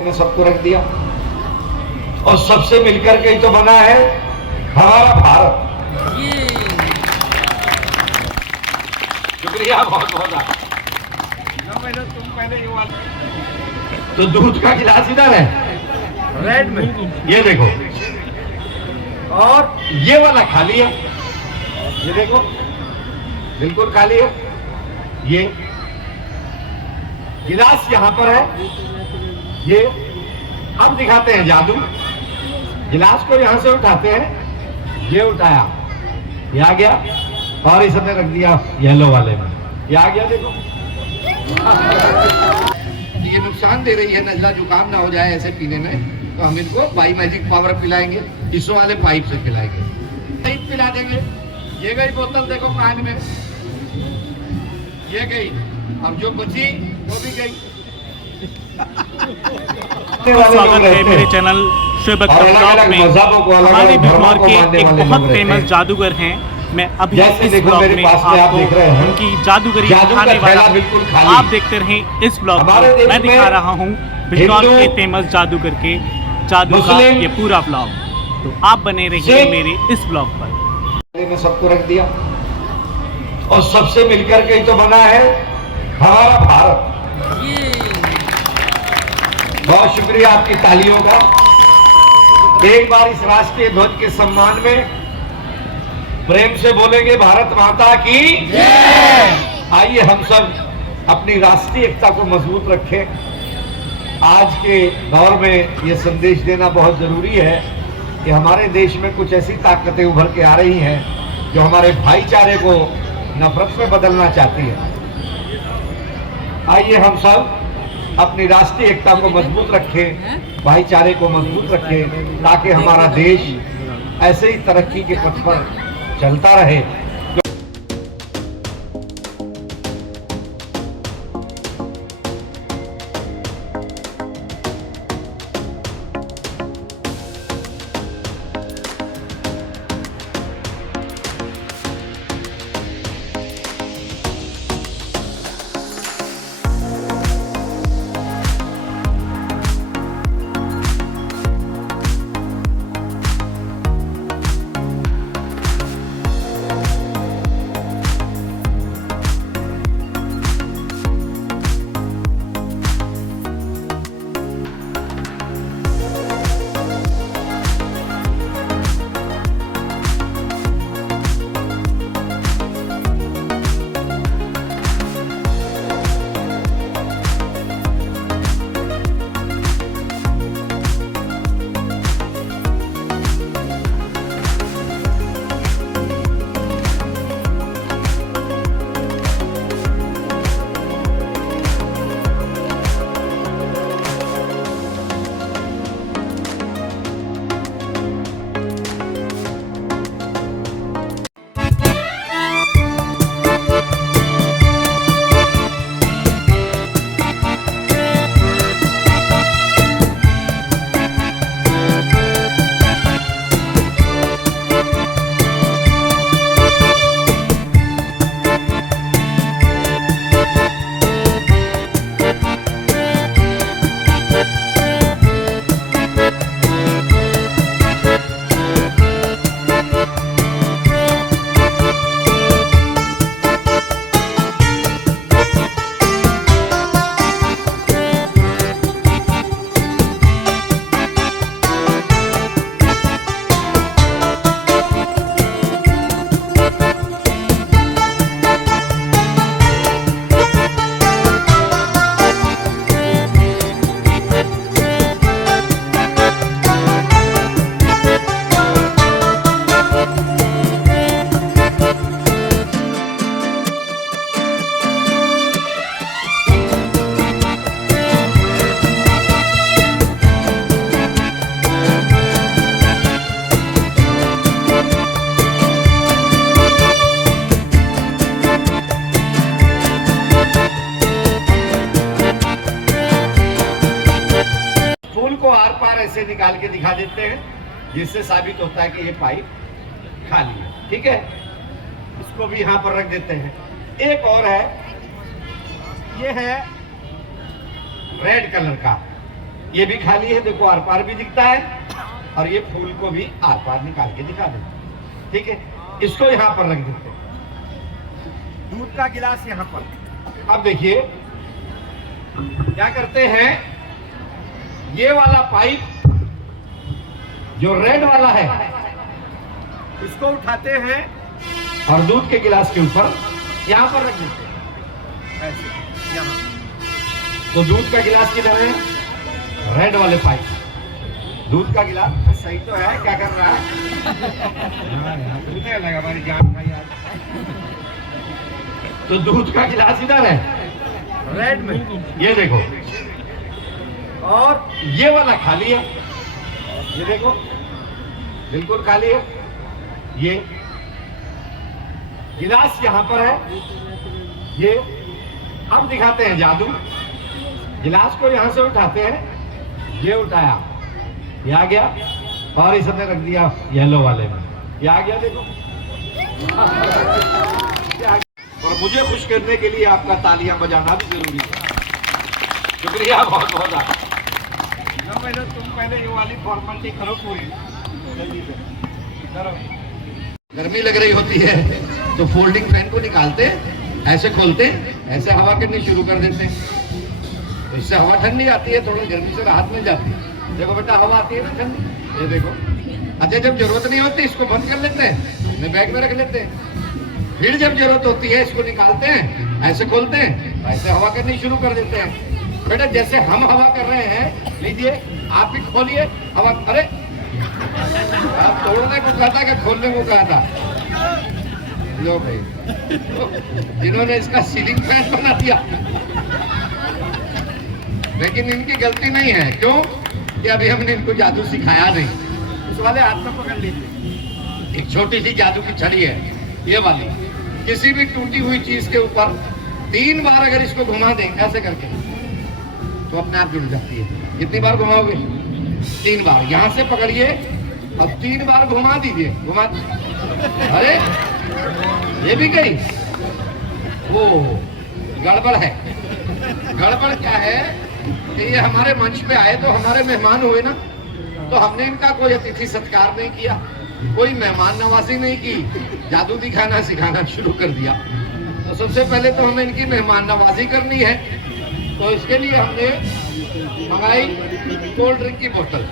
में सबको रख दिया और सबसे मिलकर के ही तो बना है हमारा भारत। शुक्रिया बहुत बहुत। तुम पहले तो दूध का गिलास इधर है रेड में, ये देखो, और ये वाला खाली है, ये देखो बिल्कुल खाली है। ये गिलास यहां पर है, ये अब दिखाते हैं जादू। गिलास को यहां से उठाते हैं, ये उठाया, ये आ गया और इसने रख दिया येलो वाले में, ये आ गया। देखो ये नुकसान दे रही है, नजला जुकाम ना हो जाए ऐसे पीने में, तो हम इनको बाई मैजिक पावर पिलाएंगे, इस वाले पाइप से पिलाएंगे, पाइप पिला देंगे। ये गई बोतल, देखो कान में, ये गई, और जो बची वो भी गई। स्वागत है मेरे चैनल शोएब अख्तर ब्लॉग में। हमारे बिजनौर के एक बहुत फेमस जादूगर हैं, मैं अभी इस ब्लॉग में आपको उनकी जादूगरी दिखाने वाला हूँ। आप देखते रहें इस ब्लॉग में। मैं दिखा रहा हूँ बिजनौर के फेमस जादूगर के जादू का ये पूरा ब्लॉग, तो आप बने रहिए मेरे इस ब्लॉग पर। में सबको रख दिया और सबसे मिलकर के ही तो बना है हमारा भारत। बहुत शुक्रिया आपकी तालियों का। एक बार इस राष्ट्रीय ध्वज के सम्मान में प्रेम से बोलेंगे भारत माता की जय। आइए हम सब अपनी राष्ट्रीय एकता को मजबूत रखें। आज के दौर में ये संदेश देना बहुत जरूरी है कि हमारे देश में कुछ ऐसी ताकतें उभर के आ रही हैं जो हमारे भाईचारे को नफरत में बदलना चाहती है। आइए हम सब अपनी राष्ट्रीय एकता को मजबूत रखें, भाईचारे को मजबूत रखें, ताकि हमारा देश ऐसे ही तरक्की के पथ पर चलता रहे। ऐसे निकाल के दिखा देते हैं, जिससे साबित होता है कि ये पाइप खाली है। ठीक है, इसको भी यहां पर रख देते हैं। एक और है, ये है रेड कलर का, ये भी खाली है, देखो आर पार भी दिखता है, और ये फूल को भी आर पार निकाल के दिखा देते। ठीक है, इसको यहाँ पर रख देते हैं, दूध का गिलास यहाँ पर। अब देखिए क्या करते हैं, ये वाला पाइप जो रेड वाला है इसको उठाते हैं और दूध के गिलास के ऊपर यहां पर रख देते हैं ऐसे, यहां। तो दूध का गिलास किधर है? रेड वाले पाइप। दूध का गिलास सही तो है, क्या कर रहा है? दूध लगा हमारी जान खाई आज। तो दूध का गिलास इधर है रेड में, ये देखो, और ये वाला खाली है, ये देखो बिल्कुल खाली है। ये गिलास यहां पर है, ये अब दिखाते हैं जादू। गिलास को यहां से उठाते हैं, ये उठाया, ये आ गया, और इस हमने रख दिया येलो वाले में, ये आ गया देखो। और मुझे खुश करने के लिए आपका तालियां बजाना भी जरूरी है। शुक्रिया बहुत बहुत। तुम पहले ये वाली फॉर्मेलिटी करो पूरी जल्दी से करो। गर्मी लग रही होती है तो फोल्डिंग फैन को निकालते, ऐसे खोलते, ऐसे हवा करनी शुरू कर देते हैं, तो इससे हवा ठंडी आती है, थोड़ी गर्मी से राहत मिल जाती है। देखो बेटा हवा आती है ना ठंडी, ये देखो। अच्छा जब जरूरत नहीं होती इसको बंद कर लेते हैं, अपने बैग में रख लेते हैं, फिर जब जरूरत होती है इसको निकालते हैं, ऐसे खोलते हैं, ऐसे हवा करनी शुरू कर देते हैं। बेटा जैसे हम हवा कर रहे हैं, लीजिए आप भी खोलिए हवा। अरे आप तोड़ने को कहा था कि खोलने को कहा था? लो भाई, जिन्होंने इसका सीलिंग फैन बना दिया, लेकिन इनकी गलती नहीं है। क्यों? कि अभी हमने इनको जादू सिखाया नहीं। उस वाले हाथ में पकड़ लीजिए, एक छोटी सी जादू की छड़ी है ये वाली, किसी भी टूटी हुई चीज के ऊपर 3 बार अगर इसको घुमा दें ऐसे करके तो अपने आप जुड़ जाती है। कितनी बार घुमाओगे? 3 बार। यहां से पकड़िए और 3 बार घुमा दीजिए, घुमा। अरे ये भी गई, वो गड़बड़ है। गड़बड़ क्या है कि ये हमारे मंच पे आए तो हमारे मेहमान हुए ना, तो हमने इनका कोई अतिथि सत्कार नहीं किया, कोई मेहमान नवाजी नहीं की, जादू दिखाना सिखाना शुरू कर दिया। तो सबसे पहले तो हमें इनकी मेहमान नवाजी करनी है, तो इसके लिए हमने मंगाई कोल्ड ड्रिंक की बोतल,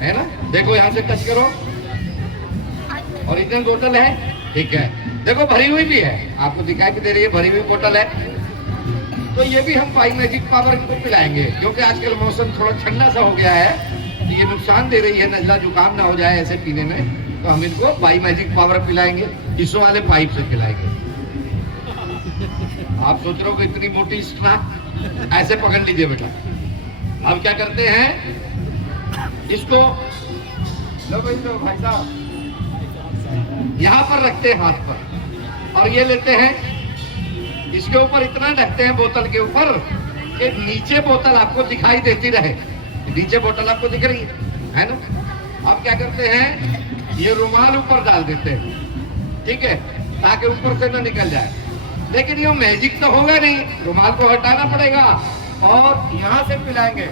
है ना। देखो यहाँ से टच करो, ओरिजिनल बोतल है, ठीक है। देखो भरी हुई भी है, आपको दिखाई भी दे रही है, भरी हुई बोतल है। तो ये भी हम बाई मैजिक पावर इनको पिलाएंगे, क्योंकि आजकल मौसम थोड़ा ठंडा सा हो गया है, तो ये नुकसान दे रही है, नजला जुकाम ना हो जाए ऐसे पीने में, तो हम इनको बाई मैजिक पावर पिलाएंगे, इस वाले पाइप से पिलाएंगे। आप सोच रहे हो कि इतनी मोटी स्ट्रा, ऐसे पकड़ लीजिए बेटा। अब क्या करते हैं, इसको लो भाई साहब, यहाँ पर रखते हैं हाथ पर, और ये लेते हैं, इसके ऊपर इतना ढकते हैं बोतल के ऊपर कि नीचे बोतल आपको दिखाई देती रहे। नीचे बोतल आपको दिख रही है ना। अब क्या करते हैं, ये रुमाल ऊपर डाल देते हैं, ठीक है, ताकि ऊपर से ना निकल जाए। लेकिन ये मैजिक तो होगा नहीं, रुमाल को हटाना पड़ेगा, और यहाँ से पिलाएंगे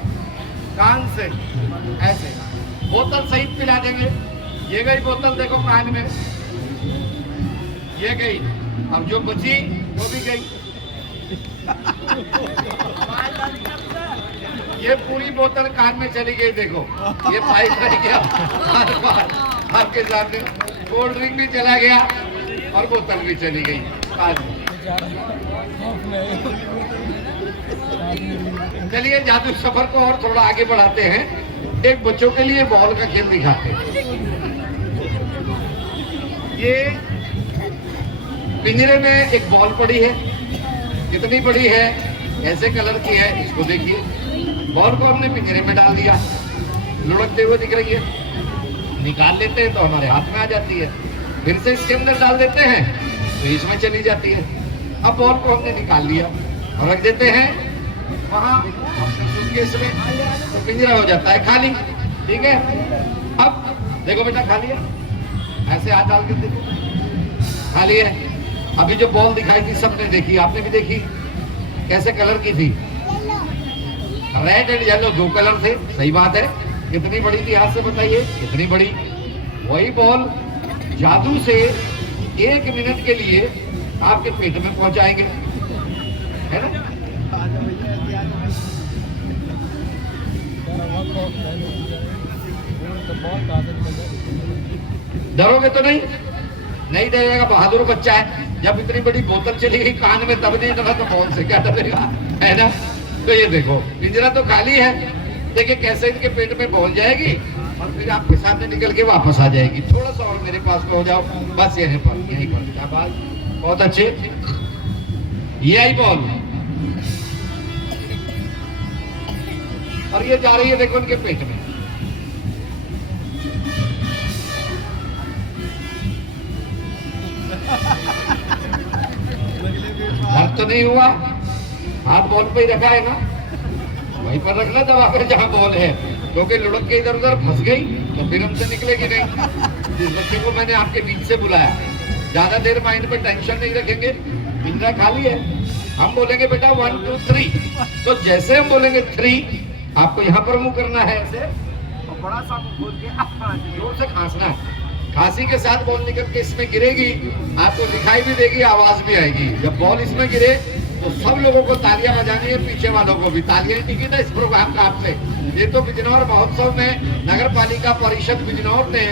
कान से, ऐसे बोतल सहित पिला देंगे। ये गई बोतल, देखो कान में, ये गई, अब जो बची वो भी गई। ये पूरी बोतल कान में चली गई, देखो ये पाइप रह गया आपके सामने, कोल्ड ड्रिंक भी चला गया और बोतल भी चली गई। चलिए जादू सफर को और थोड़ा आगे बढ़ाते हैं, एक बच्चों के लिए बॉल का खेल दिखाते हैं। ये पिंजरे में एक बॉल पड़ी है, कितनी बड़ी है, ऐसे कलर की है, इसको देखिए। बॉल को हमने पिंजरे में डाल दिया, लुढ़कते हुए दिख रही है, निकाल लेते हैं तो हमारे हाथ में आ जाती है, फिर से इसके अंदर डाल देते हैं तो इसमें चली जाती है। अब बॉल को हमने निकाल लिया और रख देते हैं वहां सूटकेस में, तो पिंजरा हो जाता है खाली, ठीक है। अब देखो बेटा खाली है, ऐसे हाथ डाल के देखो खाली है। अभी जो बॉल दिखाई थी सबने देखी, आपने भी देखी, कैसे कलर की थी, रेड एंड येलो 2 कलर थे, सही बात है। कितनी बड़ी थी हाथ से बताइए, कितनी बड़ी। वही बॉल जादू से 1 मिनट के लिए आपके पेट में पहुंचाएंगे, है ना। डरोगे तो नहीं, नहीं डरेगा, बहादुर बच्चा है। जब इतनी बड़ी बोतल चली गई कान में तब नहीं डरा तो कौन से क्या डरेगा, है ना। तो ये देखो पिंजरा तो खाली है, देखिए कैसे इनके पेट में पहुंच जाएगी और फिर आपके सामने निकल के वापस आ जाएगी। थोड़ा सा और मेरे पास हो जाओ, बस यहीं पर, यहीं पर। क्या बात, बहुत अच्छे। ये आई बॉल और ये जा रही है देखो इनके पेट में। दर्द तो नहीं हुआ, हाथ बॉल पे ही रखा है ना, वहीं पर रखना दबा कर जहां बॉल है, क्योंकि लुढ़क के इधर उधर फंस गई तो फिर हमसे निकलेगी नहीं। जिस बच्चे को मैंने आपके बीच से बुलाया, ज्यादा देर माइंड पे टेंशन नहीं रखेंगे, पिंजरा खाली है। हम बोलेंगे बेटा 1 2 3, तो जैसे हम बोलेंगे 3 आपको यहाँ पर मुंह करना है ऐसे, और बड़ा सा मुंह खोल के जोर से खांसना है। खांसी के साथ बॉल निकल के इसमें गिरेगी, आपको दिखाई भी देगी, आवाज भी आएगी। जब बॉल इसमें गिरे तो सब लोगों को तालियां बजानी है, पीछे वालों को भी तालियां टिकी था इस प्रोग्राम का आपसे। ये तो बिजनौर महोत्सव में नगर पालिका परिषद बिजनौर ने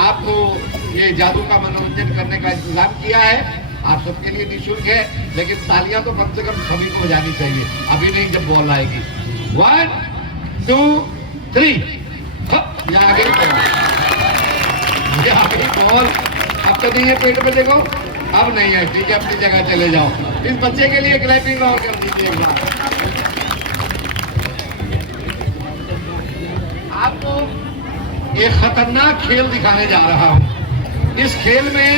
आपको ये जादू का मनोरंजन करने का इंतजाम किया है। आप सबके लिए निःशुल्क है, लेकिन तालियां तो कम से कम सभी को बजानी चाहिए, अभी नहीं जब बॉल आएगी। 1 2 3, आ गई बॉल। अब तो नहीं है पेट में, देखो अब नहीं है, ठीक है अपनी जगह चले जाओ। इस बच्चे के लिए क्लैपिंग और कर दीजिए एक बार। आपको एक खतरनाक खेल दिखाने जा रहा हूं। इस खेल में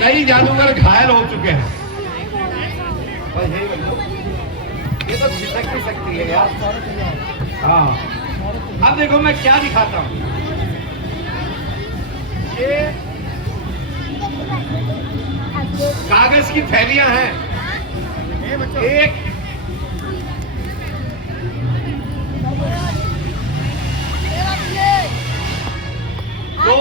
कई जादूगर घायल हो चुके हैं। ये तो झिटक भी सकती है यार। हाँ, अब देखो मैं क्या दिखाता हूं। ये कागज की थैलियां हैं, एक दो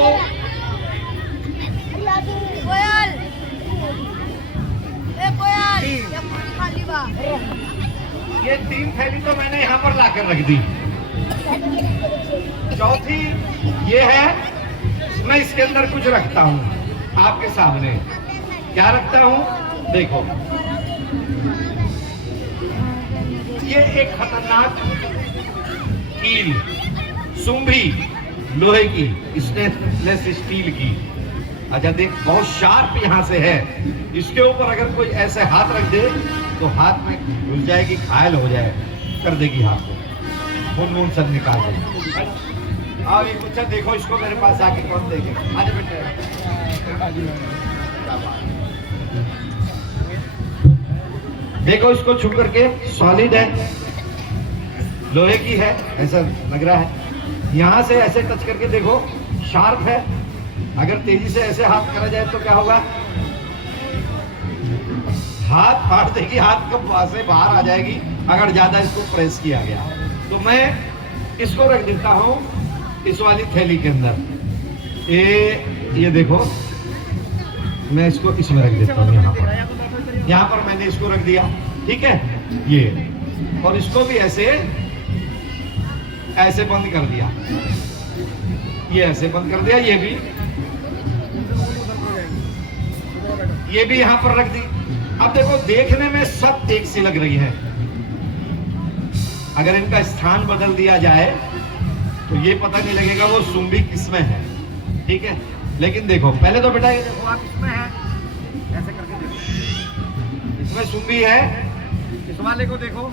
ये 3 थैली तो मैंने यहाँ पर लाकर रख दी। चौथी ये है, मैं इसके अंदर कुछ रखता हूँ आपके सामने। क्या रखता हूँ देखो, ये एक खतरनाक कील, सुंभी लोहे की, स्टेनलेस स्टील की। अच्छा देख, बहुत शार्प यहाँ से है। इसके ऊपर अगर कोई ऐसे हाथ रख दे तो हाथ में घुस जाएगी, घायल हो जाए, कर देगी हाथ को, खून सब निकाल देगी। आओ ये कुछ देखो, इसको मेरे पास आके कौन देखे। आज बेटे देखो, इसको छू करके, सॉलिड है, लोहे की है ऐसा लग रहा है। यहाँ से ऐसे टच करके देखो, शार्प है। अगर तेजी से ऐसे हाथ करा जाए तो क्या होगा, हाथ फाड़ देगी, हाथ कब से बाहर आ जाएगी अगर ज्यादा इसको प्रेस किया गया। तो मैं इसको रख देता हूं इस वाली थैली के अंदर। ये देखो, मैं इसको इसमें रख देता हूँ। यहाँ पर मैंने इसको रख दिया, ठीक है ये, और इसको भी ऐसे बंद कर दिया, ये ऐसे बंद कर दिया, ये भी यहाँ पर रख दी। अब देखो, देखने में सब एक सी लग रही है। अगर इनका स्थान बदल दिया जाए तो ये पता नहीं लगेगा वो सुंबी किसमें है, ठीक है। लेकिन देखो पहले तो बेटा, ये देखो आप, इसमें है, ऐसे करके देखो, इसमें सुंबी है। इस वाले को देखो,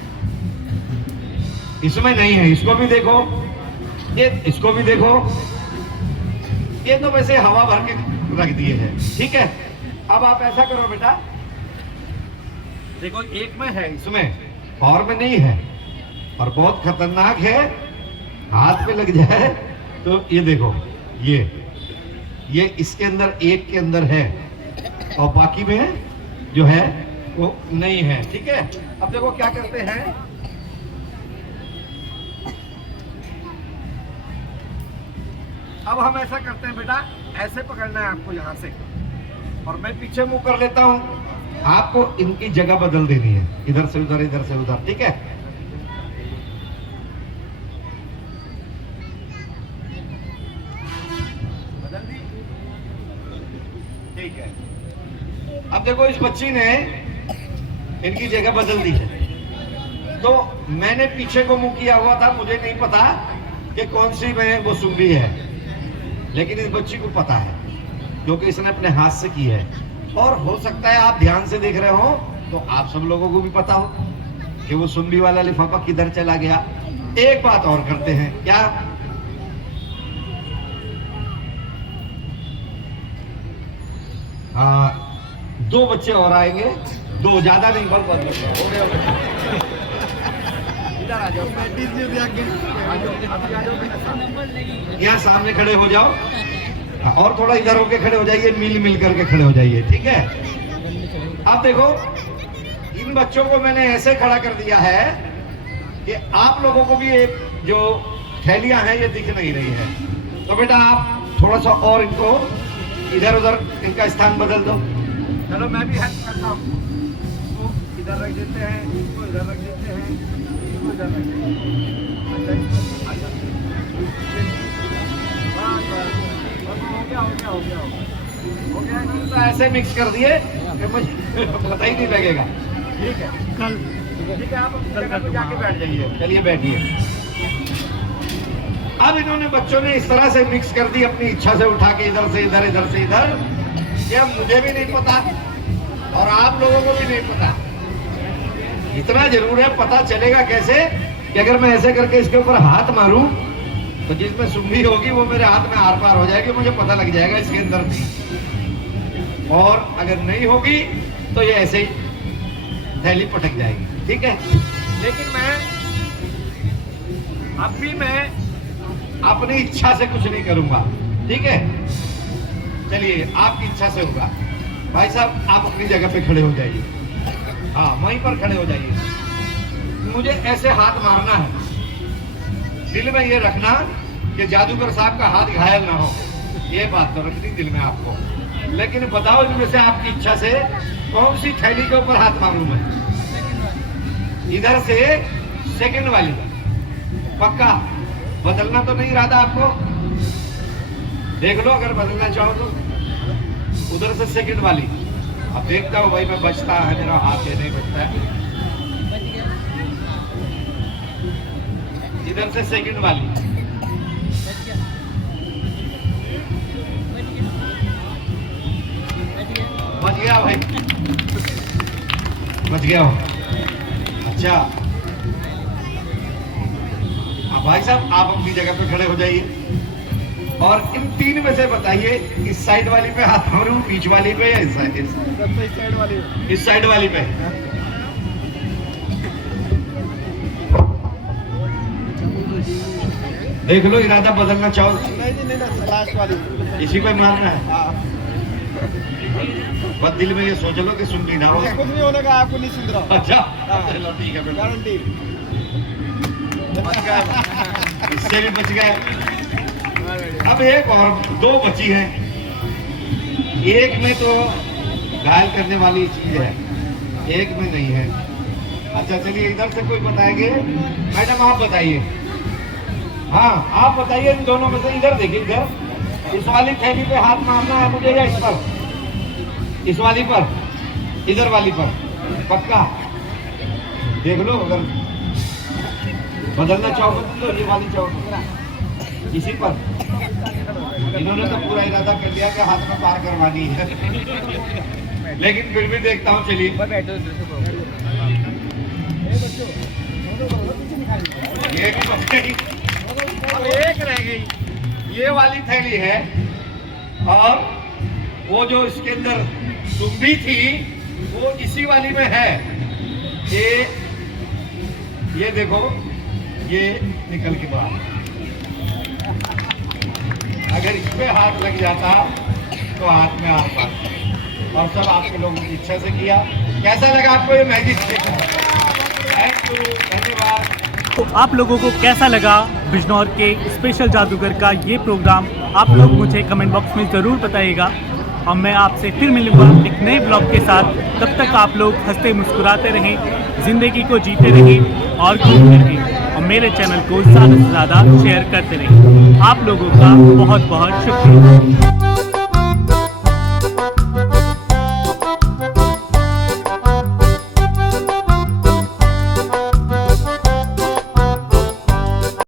इसमें नहीं है, इसको भी देखो, ये इसको भी देखो। ये तो वैसे हवा भर के रख दिए हैं, ठीक है। अब आप ऐसा करो बेटा, देखो एक में है, इसमें और में नहीं है, और बहुत खतरनाक है, हाथ पे लग जाए तो ये देखो, ये इसके अंदर, एक के अंदर है और बाकी में जो है वो नहीं है, ठीक है। अब देखो क्या करते हैं, अब हम ऐसा करते हैं बेटा, ऐसे पकड़ना है आपको यहाँ से, और मैं पीछे मुंह कर लेता हूँ। आपको इनकी जगह बदल देनी है, इधर से उधर, इधर से उधर, ठीक है? बदल दी, ठीक है। अब देखो इस बच्ची ने इनकी जगह बदल दी है, तो मैंने पीछे को मुंह किया हुआ था, मुझे नहीं पता कि कौन सी में वो सुंबी है, लेकिन इस बच्ची को पता है क्योंकि इसने अपने हाथ से की है। और हो सकता है आप ध्यान से देख रहे हो तो आप सब लोगों को भी पता हो कि वो सुंबी वाला लिफाफा किधर चला गया। एक बात और करते हैं, क्या दो बच्चे और आएंगे, दो, ज्यादा नहीं, बहुत हो गया। इधर आ जाओ, यहाँ सामने खड़े हो जाओ, और थोड़ा इधर होके खड़े हो जाइए, मिल करके खड़े हो जाइए, ठीक है? अब देखो इन बच्चों को मैंने ऐसे खड़ा कर दिया है कि आप लोगों को भी एक जो थैलियां हैं ये दिख नहीं रही है, तो बेटा आप थोड़ा सा और इनको इधर उधर इनका स्थान बदल दो। चलो मैं भी हेल्प करता हूँ, तो इधर रख देते हैं, इसको इधर रख देते हैं, इसको इधर रख देते हैं। हो गया, तो ऐसे मिक्स कर दिए कि मुझे पता ही नहीं लगेगा, ठीक है? कल ठीक है, आप अपनी जगह पे जाके बैठ जाइए। चलिए बैठिए। अब इन्होंने बच्चों ने इस तरह से मिक्स कर दी अपनी इच्छा से उठा के, इधर से इधर, इधर से इधर, कि अब मुझे भी नहीं पता और आप लोगों को भी नहीं पता। इतना जरूर है, पता चलेगा कैसे कि अगर मैं ऐसे करके इसके ऊपर हाथ मारूं तो जिसमें सुंबी होगी वो मेरे हाथ में आर पार हो जाएगी, मुझे पता लग जाएगा इसके अंदर थी। और अगर नहीं होगी तो ये ऐसे ही थैली पटक जाएगी, ठीक है? लेकिन मैं अपनी इच्छा से कुछ नहीं करूंगा, ठीक है? चलिए आपकी इच्छा से होगा। भाई साहब आप अपनी जगह पे खड़े हो जाइए, हाँ वहीं पर खड़े हो जाइए। मुझे ऐसे हाथ मारना है, दिल में ये रखना कि जादूगर साहब का हाथ घायल ना हो, ये बात तो रखनी दिल में आपको। लेकिन बताओ इनमें से आपकी इच्छा से कौन सी थैली के ऊपर हाथ मारूं मैं? इधर से सेकंड वाली, पक्का? बदलना तो नहीं इरादा आपको? देख लो, अगर बदलना चाहो तो उधर से सेकंड वाली। अब देखता हूँ भाई मैं बचता है मेरा हाथ या नहीं बचता है। इधर से सेकंड वाली, बच गया भाई, बच गया हो। अच्छा भाई साहब आप अपनी जगह पे खड़े हो जाइए और इन तीन में से बताइए, इस साइड वाली पे हाथ मारूं, बीच वाली पे या इस साइड वाली? इस साइड वाली पे। देख लो, इरादा बदलना चाहो? नहीं, लास्ट वाली, इसी पे मारना है। बस दिल में ये सोच लो कि सुन ना हो, कुछ नहीं होने का, आपको नहीं सुन रहा। अच्छा चलो ठीक है, गारंटी। इससे भी बच गए। अब एक और दो बची हैं, एक में तो घायल करने वाली चीज है, एक में नहीं है। अच्छा चलिए इधर से कोई बताएंगे? मैडम आप बताइए। हाँ आप बताइए, इन दोनों में से। इधर देखिए, इधर इस वाली थैली पे हाथ मारना है मुझे या इस पर? इस वाली पर, इधर वाली पर, पक्का? देख लो, अगर बदलना चाहो बदल लो, ये वाली चाहो इसी पर। इन्होंने तो पूरा इरादा कर लिया कि हाथ में पार करवानी है, लेकिन फिर भी देखता हूँ। चलिए एक रह गई, ये वाली थैली है, और वो जो इसके अंदर सुंबी थी वो इसी वाली में है। ये देखो, ये निकल के बाहर। अगर इस पे हाथ लग जाता तो हाथ में हाथ पाता। और सब आपके लोगों की इच्छा से किया। कैसा लगा आपको ये मैजिक? थैंक यू, धन्यवाद। तो आप लोगों को कैसा लगा बिजनौर के स्पेशल जादूगर का ये प्रोग्राम, आप लोग मुझे कमेंट बॉक्स में ज़रूर बताइएगा। और मैं आपसे फिर मिलूँगा एक नए ब्लॉग के साथ। तब तक आप लोग हंसते मुस्कुराते रहें, ज़िंदगी को जीते रहें और घूमते रहें, और मेरे चैनल को ज़्यादा से ज़्यादा शेयर करते रहें। आप लोगों का बहुत बहुत शुक्रिया।